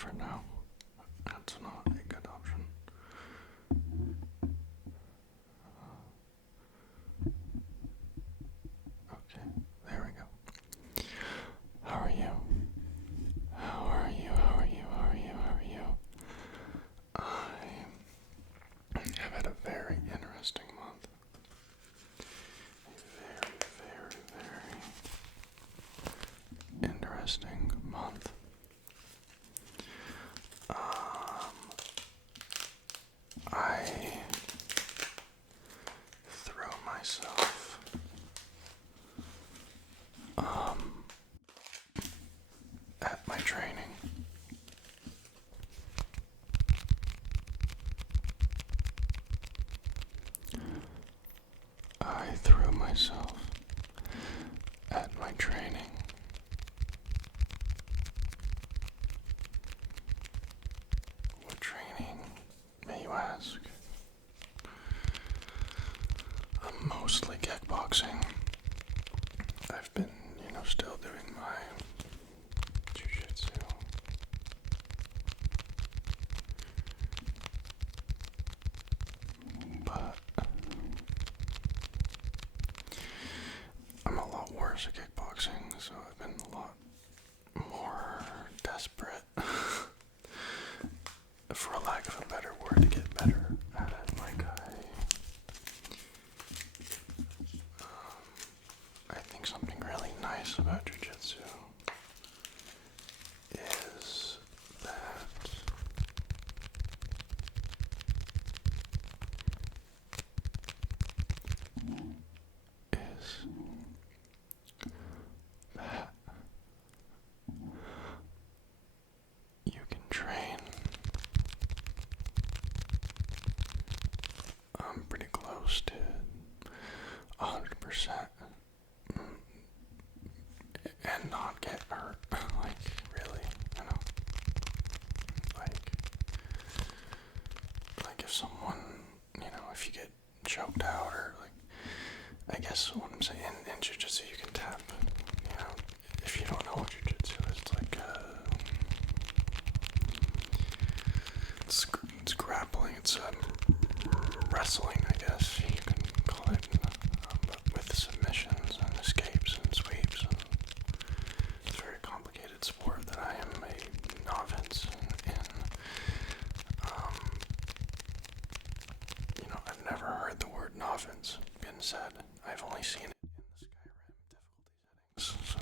for now. That's not a good option. Okay, there we go. How are you? How are you? How are you? How are you? How are you? I have had a very interesting month. A very, very, very interesting month. I threw myself at my training. I threw myself at my training. What training, may you ask? Mostly kickboxing. I've been, still doing my jiu-jitsu. But I'm a lot worse at kickboxing, so I've been a lot more desperate, for a lack of a better word, to get better at it. I think something really nice about jiu-jitsu is that you can train pretty close to 100% and not get hurt. Really, like if someone, if you get choked out, or I guess what I'm saying, in jiu-jitsu you can tap. If you don't know what jiu-jitsu is, it's grappling, it's wrestling, I guess you can call it, but with submissions and escapes and sweeps, and it's a very complicated sport that I am a novice in. I've never heard the word novice being said. I've only seen it in the Skyrim difficulty settings, so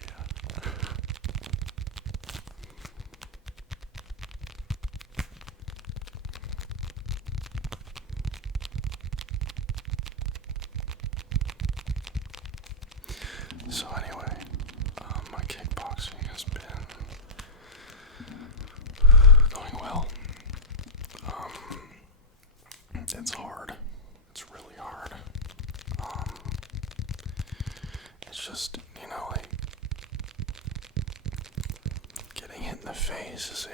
yeah. So anyway, my kickboxing has been going well. It's hard. It's really hard. It's just, getting hit in the face is a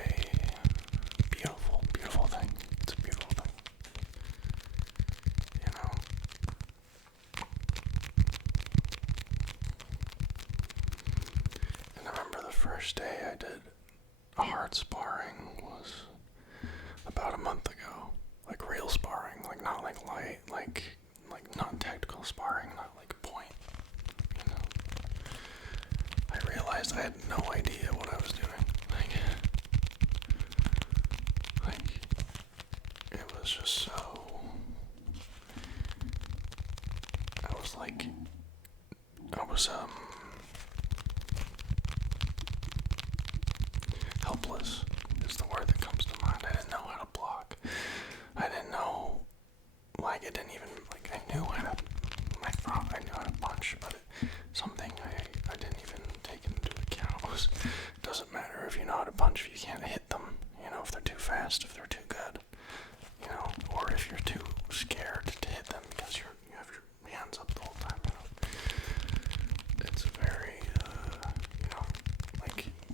beautiful, beautiful thing. It's a beautiful thing. And I remember the first day I did hard sparring was about a month ago. Real sparring, not light, not tactical sparring, not point. I realized I had no idea what I was doing. It was just so. I was helpless is the word that comes to mind. I didn't know how to block. I didn't know, I knew how to, I thought I knew how to punch, but something I didn't even take into account was, it doesn't matter if you know how to punch if you can't hit them, if they're too fast, if they're too good, or if you're too scared to hit them because you have your hands up the whole time, It's very,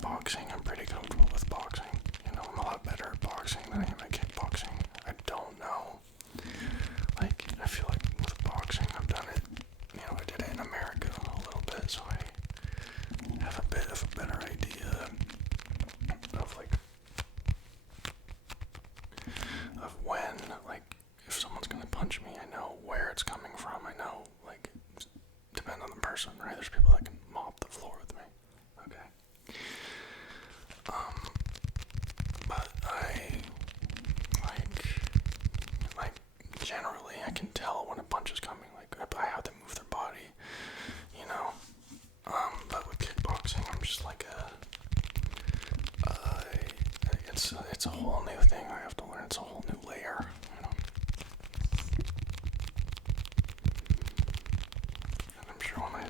boxing, I'm pretty comfortable with boxing, I'm a lot better at boxing than I am at kickboxing. I don't know, I punch me, I know where it's coming from. I know, like, depend on the person, right? There's people that can mop the floor with me. Okay. But like, generally, I can tell when a punch is coming. Like, by how they move their body, you know. But with kickboxing, I'm just like it's a whole new thing I have to learn. It's a whole new layer, you know. And I'm sure when I,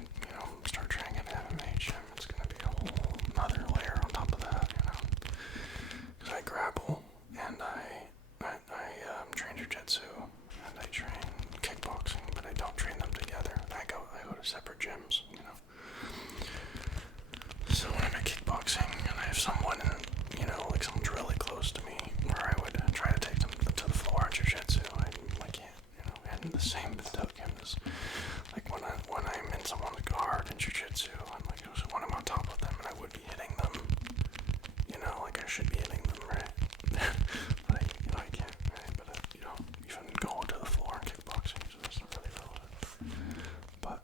start training at MMA gym, it's gonna be a whole another layer on top of that, you know. Because I grapple and I train jiu-jitsu and I train kickboxing, but I don't train them together. I go to separate gyms, you know. So when I'm at kickboxing and I have someone, like someone's really close to me, where I would try to take them to the floor in jiu-jitsu, I can't, And the same token is, like when I'm in someone's guard in jiu-jitsu, and like when I'm on top of them, and I would be hitting them, like I should be hitting them, right? But I can't, right? But even going to the floor in kickboxing, so that's not really relevant. But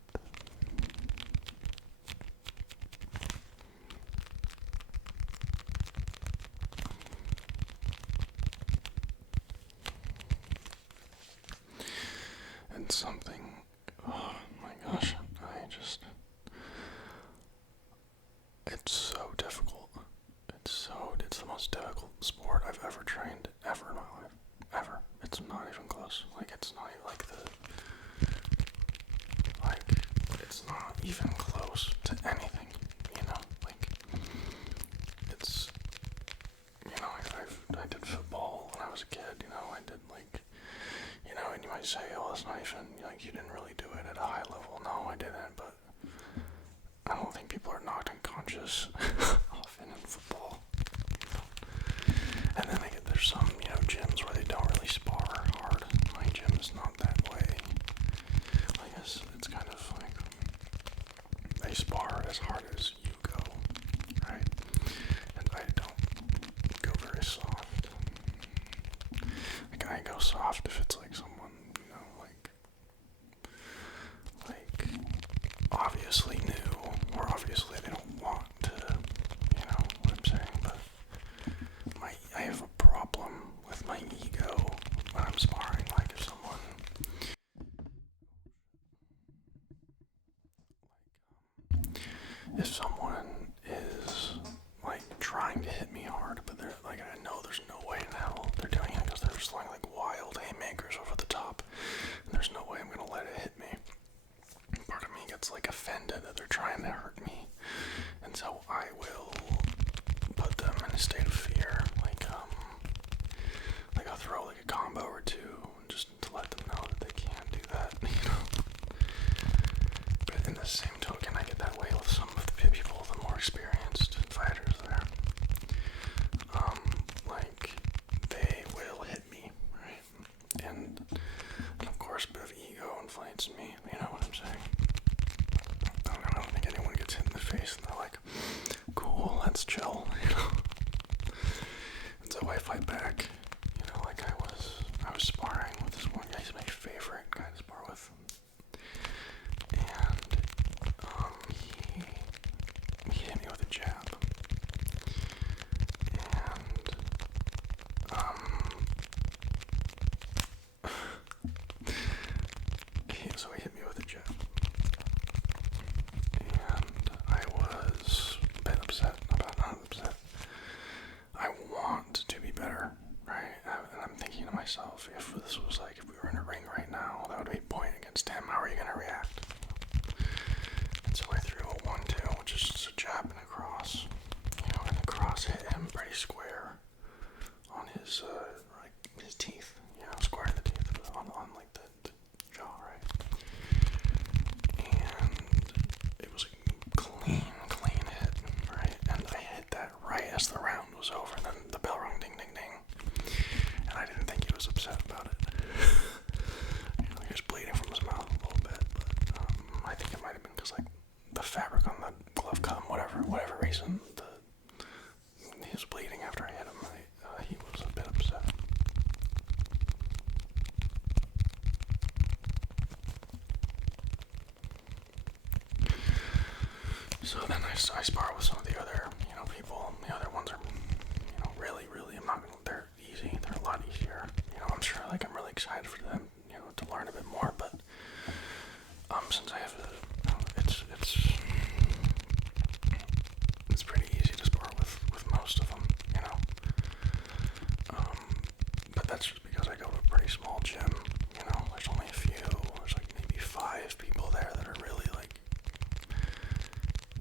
and something, oh my gosh, it's so difficult. It's the most difficult sport I've ever trained, ever in my life. Ever. It's not even close. Like, it's not even it's not even close to anything, Like, it's, I did football when I was a kid, I did, and you might say, oh, that's not even, you didn't really do it at a high level. No, I didn't, but I don't think people are knocked unconscious often in football. And then there's some, gyms where they don't really spar hard. My gym is not that way. I guess it's kind of like they spar as hard as you go, right? And I don't go very soft. Like, I go soft if it's like someone, obviously new, or obviously they don't want to, what I'm saying, but I have a problem with my ego when I'm sparring. Like, if someone is like trying to hit me hard, but they're like, I know there's no way in hell they're doing it because they're just throwing like wild haymakers over the top, and there's no way I'm gonna let it hit me. Part of me gets like offended that they're trying to hurt me, and so I will put them in a state of fear, like I'll throw like a combo or two just to let them know that they can't do that, But in the same token, I get that way with some of the people, the more experienced fighters there. Like, they will hit me, right? And of course, a bit of ego inflates me, you know what I'm saying? I don't think anyone gets hit in the face and they're like, cool, let's chill, And so I fight back, like I was sparring with this one guy. He's my favorite guy to spar with. And he hit me with a jab. And so he hit me with a jab. And I was a bit upset, not upset. I want to be better, right? And I'm thinking to myself, if this was like, if we were in a ring right now, that would be point against him, how are you going to react? And so I threw a 1-2, which is just a jab and a cross, and the cross hit him pretty square on his, his teeth, square in the teeth, on like the jaw, right? And it was a clean hit, right? And I hit that right as the round was over, and then the bell rung, ding, ding, ding. And I didn't think he was upset about it. He was bleeding from his mouth a little bit, but I think it might have been because, like, the fabric on the glove cut, whatever reason, he was bleeding after I hit him. He was a bit upset. So then I spar with some of the other, people. The other ones are, really, really, they're easy. They're a lot easier. I'm sure, I'm really excited for them, to learn a bit more, but, since I have it's pretty easy to spar with most of them, but that's just because I go to a pretty small gym, there's only a few, there's maybe 5 people there that are really,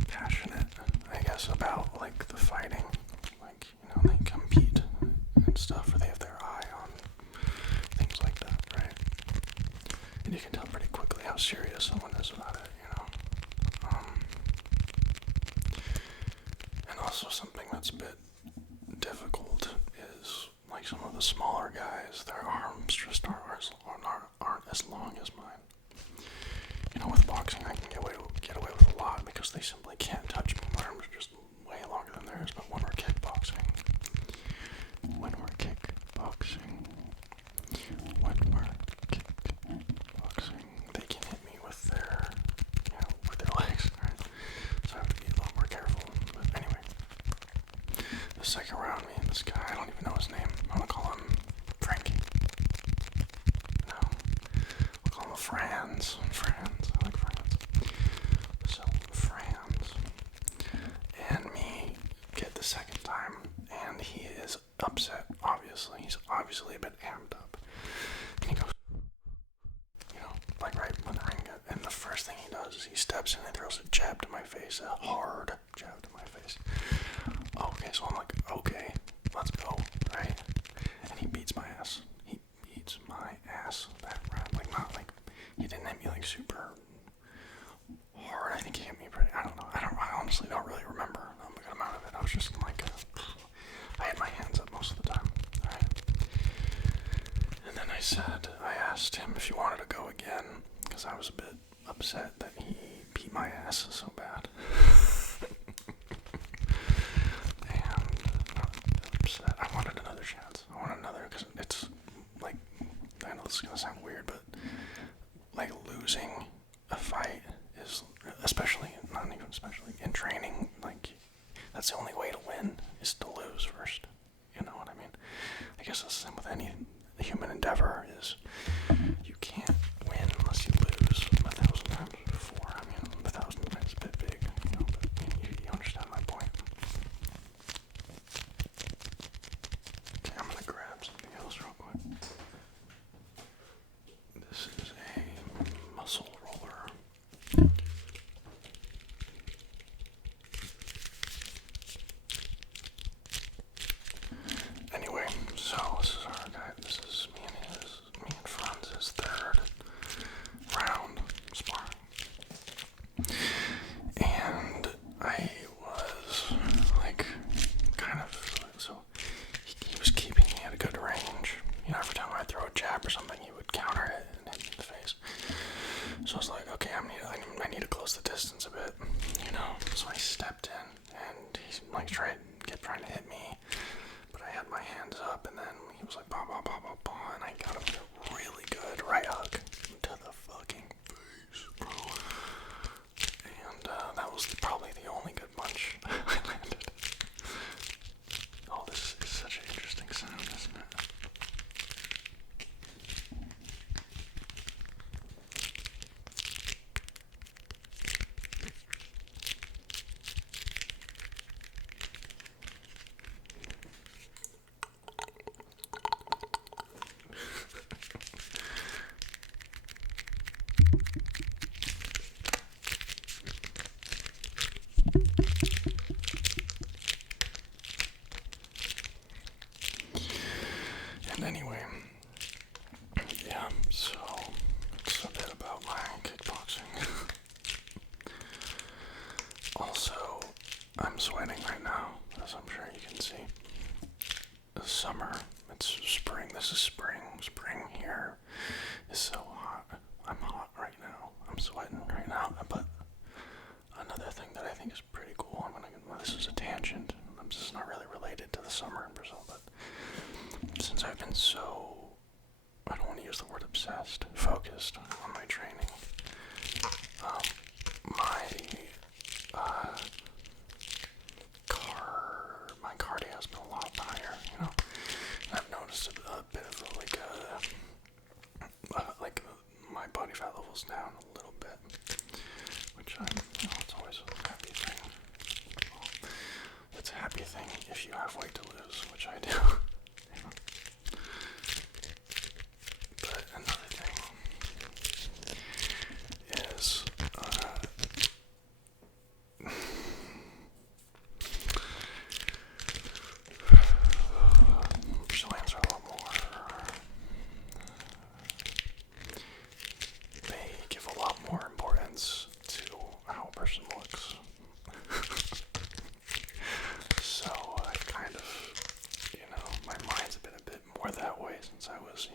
passionate, I guess, about the fighting. They compete and stuff, or they have their eye on things like that, right? And you can tell pretty quickly how serious someone is about it, And also something that's a bit difficult is some of the smaller guys, their arms just aren't as long as mine. With boxing, I can get away with a lot because they simply can't touch me. My arms are just way longer than theirs. But when we're kickboxing, they can hit me with their, legs, right? So I have to be a little more careful. But anyway, the second round, me and this guy, I don't even know his name. I'm gonna call him Frankie. No, I'll call him Franz. I like Franz. So Franz and me get the second time, and he is upset. Obviously, he's obviously a bit amped up. And he goes, right when the ring got, and the first thing he does is he steps in and throws a jab to my face, a hard jab to my face. Okay, so I'm like, okay, let's go, right? And he beats my ass. He beats my ass that round. He didn't hit me super hard. I think he hit me pretty, I don't know. I honestly don't really remember a good amount of it. I was just I had my hands up most of the time, right? And then I asked him if he wanted to go again, because I was a bit upset that he beat my ass so bad. And not upset. I wanted another chance. I wanted another, because it's, I know this is going to sound weird, but, losing a fight is, in training, that's the only way to win, is to lose first. You know what I mean? I guess it's the same with any human endeavor, is you can't win unless you lose 1,000 times before. 1,000 times is a bit big, but you understand my point. Okay, I'm gonna grab something else real quick. This is a muscle roller. Anyway, so this is our guy. This is me and Franz's third round sparring. And I was so he was keeping me at a good range. Every time I throw a jab or something, he would counter it and hit me in the face. So I was like, okay, I need to close the distance a bit, So I stepped in, and he's trying to hit me, but I had my hands up, and then he was like, bah, bah, bah, bah, bah, and I got him a really good right hook to the fucking face, bro. And that was probably the only good punch I landed. Oh, this is such an interesting sound, isn't it? And anyway, yeah, so it's a bit about my kickboxing. Also, I'm sweating right now, as I'm sure you can see. It's summer, it's spring, this is spring. Spring here is so hot. I'm hot right now. I'm sweating right now. But another thing that I think is pretty cool, this is a tangent. This is not really related to the summer in Brazil, but since I've been I don't want to use the word obsessed, focused on my training, my levels down a little bit, which it's always a happy thing. Well, it's a happy thing if you have weight to lose, which I do. But another thing is, Brazilians are a lot more, they give a lot more importance to how a person looks. So I've kind of, my mind's been a bit more that way since I was,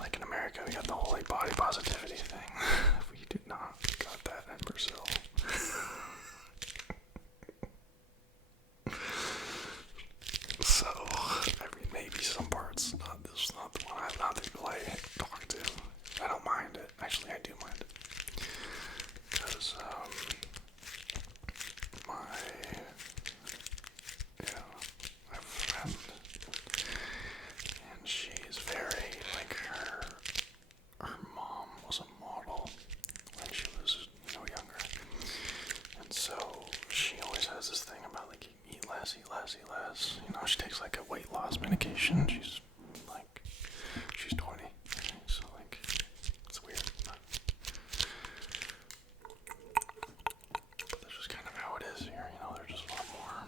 like in America we got the whole like body positivity thing. We did not got that in Brazil. So, maybe some parts, this is not the one, I'm not the people I talk to. I don't mind it. Actually, I do mind it. Because, I have a friend, and she's very, like, her mom was a model when she was, younger. And so, she always has this thing about, like, eat less, eat less, eat less. She takes, like, a weight loss medication. She's 20. Right? So, like, it's weird. But that's just kind of how it is here. There's just a lot more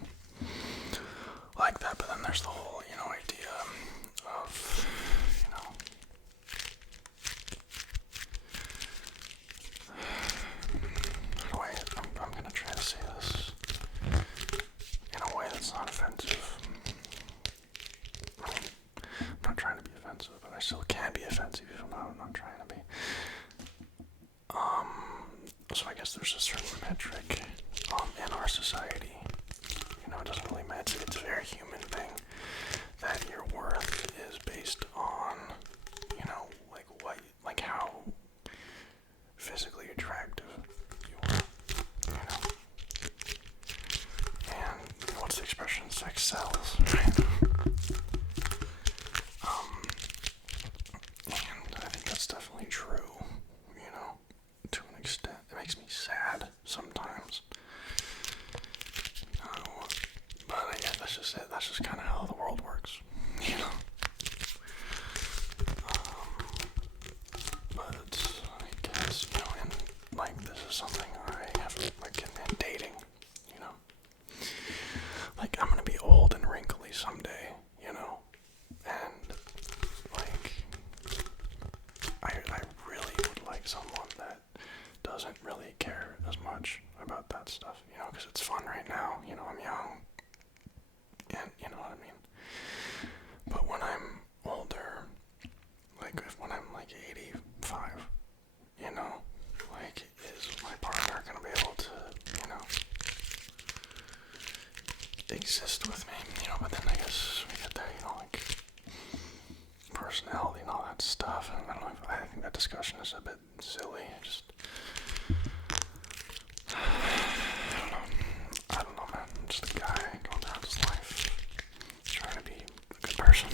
like that. But then there's the whole, idea of, how do I'm going to try to say this in a way that's not offensive. I'm not trying to be offensive, but I still can be offensive even though I'm not trying to be. So I guess there's a certain metric in our society. It doesn't really matter. It's a very human thing that your worth is based on, like how physically attractive you are, And what's the expression? Sex sells, right? And I think that's definitely true, to an extent. It makes me sad sometimes. But yeah, that's just it. That's just kind of how the world works, But I guess, and like this is something I have like in dating, Like I'm gonna be old and wrinkly someday, and like I really would like someone that doesn't really care as much about that stuff, because it's fun right now, I'm young, and you know what I mean. But when I'm older, like when I'm like 85, like is my partner gonna be able to, exist with me, but then I guess we get there, like personality and all that stuff, and I don't know, I think that discussion is a bit silly. I don't know, man. I'm just a guy going around his life trying to be a good person.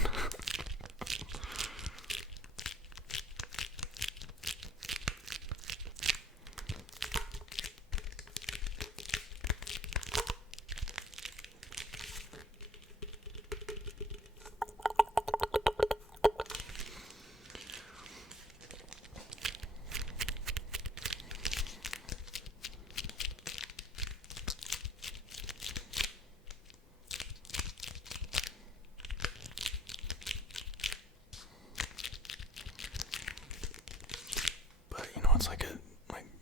It's like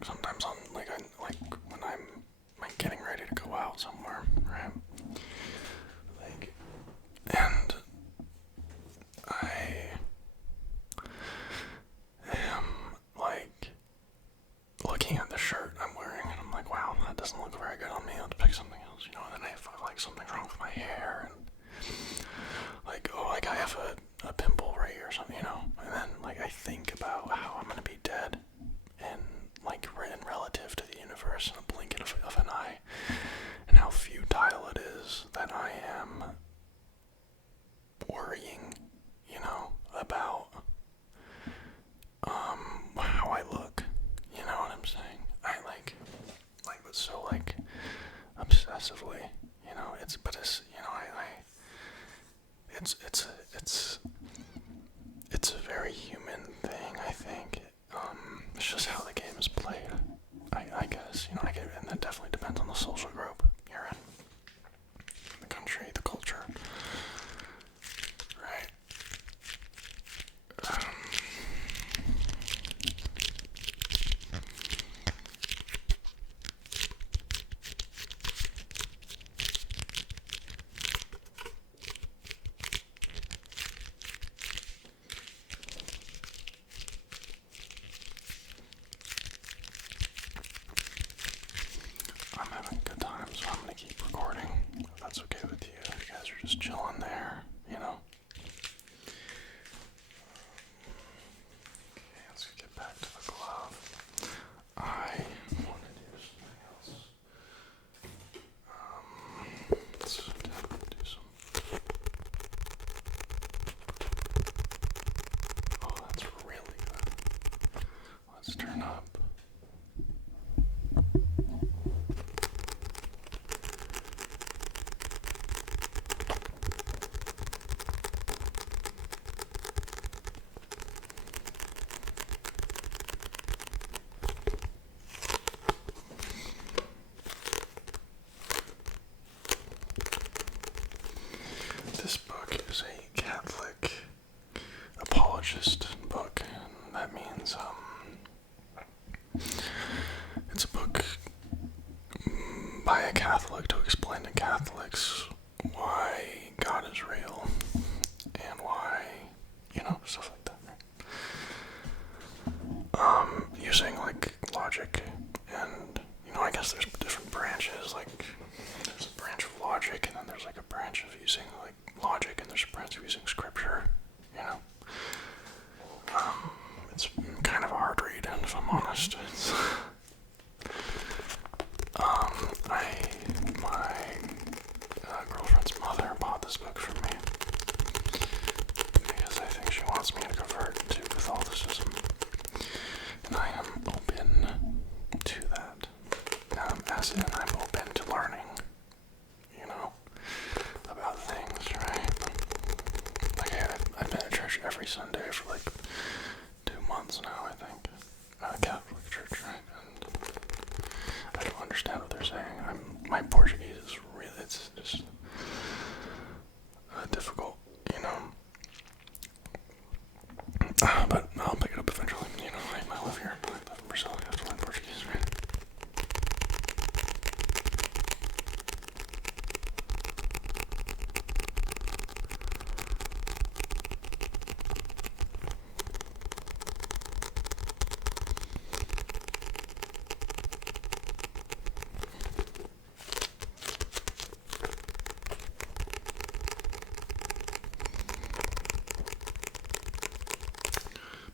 sometimes like when I'm like getting ready to go out somewhere, right? Like, and I am like looking at the shirt I'm wearing, and I'm like, wow, that doesn't look very good on me. I'll pick something else, And then I have like something's wrong with my hair, and like, oh, like I have a pimple right here or something, And then like I think about how I'm gonna be dead in just how the game is played. I guess, and that definitely depends on the social group you're in, the country, the culture, right? I'm having a good time, so I'm gonna keep recording. If that's okay with you. If you guys are just chilling there, Okay, let's get back to the glove. I want to do something else. Let's do some. Oh, that's really good. Let's turn up. This book is a Catholic apologist book, and that means it's a book by a Catholic to explain to Catholics why God is real and why, stuff like that. Using like logic and I guess there's different branches, like there's a branch of logic and then there's like a branch of using like logic and there's a branch of using scripture, It's kind of a hard read, and if I'm honest, it's my girlfriend's mother bought this book for me because I think she wants me to convert to Catholicism, and I am open to that. As in, I'm open to learning, about things, right? Like, I've been at church every Sunday for like 2 months now, I think. Catholic church, right? And I don't understand what they're saying. My Portuguese is really, it's just difficult, but I'll pick it up eventually. I live here. I live in Brazil. I have to learn Portuguese, right?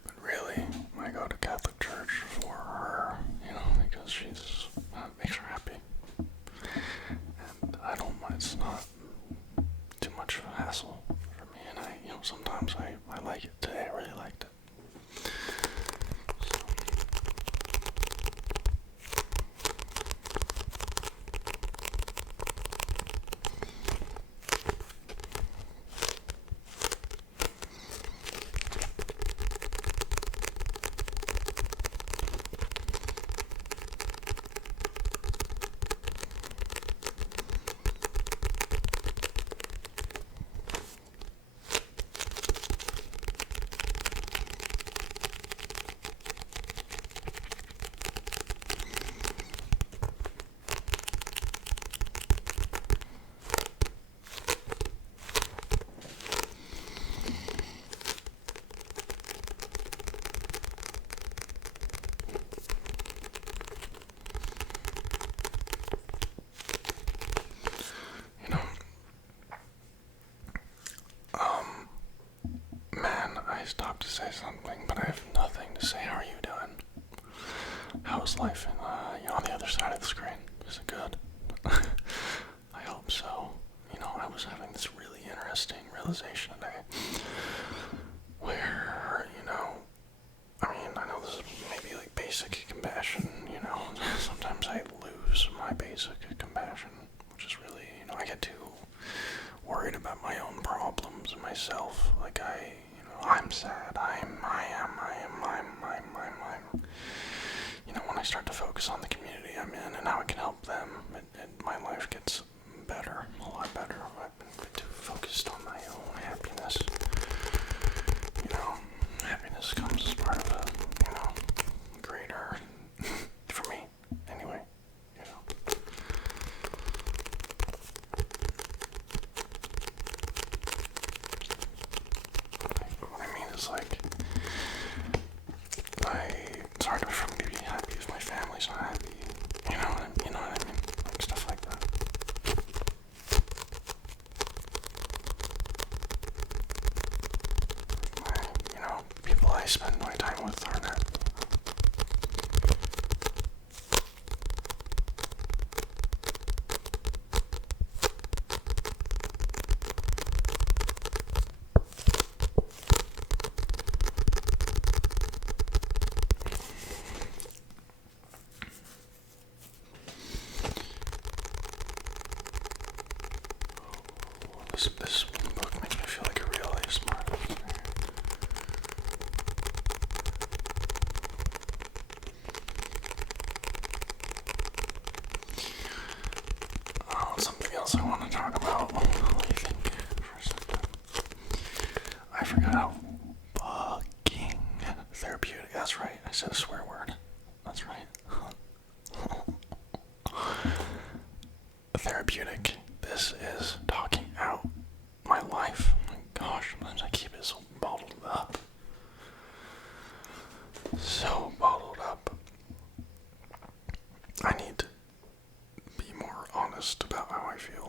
But really, I go to Catholic church for her, because she's makes her happy, and I don't mind. It's not too much of a hassle for me, and sometimes I like it. Today I really liked it. I stopped to say something, but I have nothing to say. How are you doing? How's life on the other side of the screen? Is it good? I hope so. I was having this really interesting realization today where, I know this is maybe like basic compassion, sometimes I lose my basic compassion, which is really, I get too worried about my own problems and myself. Like I'm sad. I'm. I start to focus on the community I'm in and how I can help them, my life gets better, a lot better. I've been too focused on my own happiness. Happiness comes as part of a, greater, for me, anyway, What I mean is, like, it's hard for me to be happy if my family's not happy. You know what I mean? Like, stuff like that. People I spend my time with aren't happy. This book makes me feel like a real smart. Oh, something else I want to talk about. Let me think for a second. I forgot how fucking therapeutic. That's right. I said a swear word. That's right. Therapeutic. This is talking out my life. Oh my gosh, sometimes I keep it so bottled up. So bottled up. I need to be more honest about how I feel.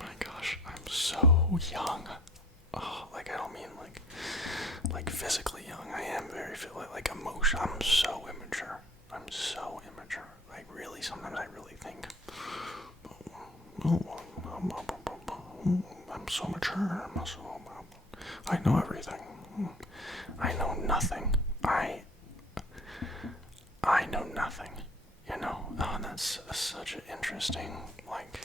My gosh, I'm so young. Oh, like, I don't mean like physically young. I am very like emotion. I'm so immature. Like, really, sometimes I really think, I'm so mature. I know everything. I know nothing. I know nothing. Oh, and that's such an interesting, like,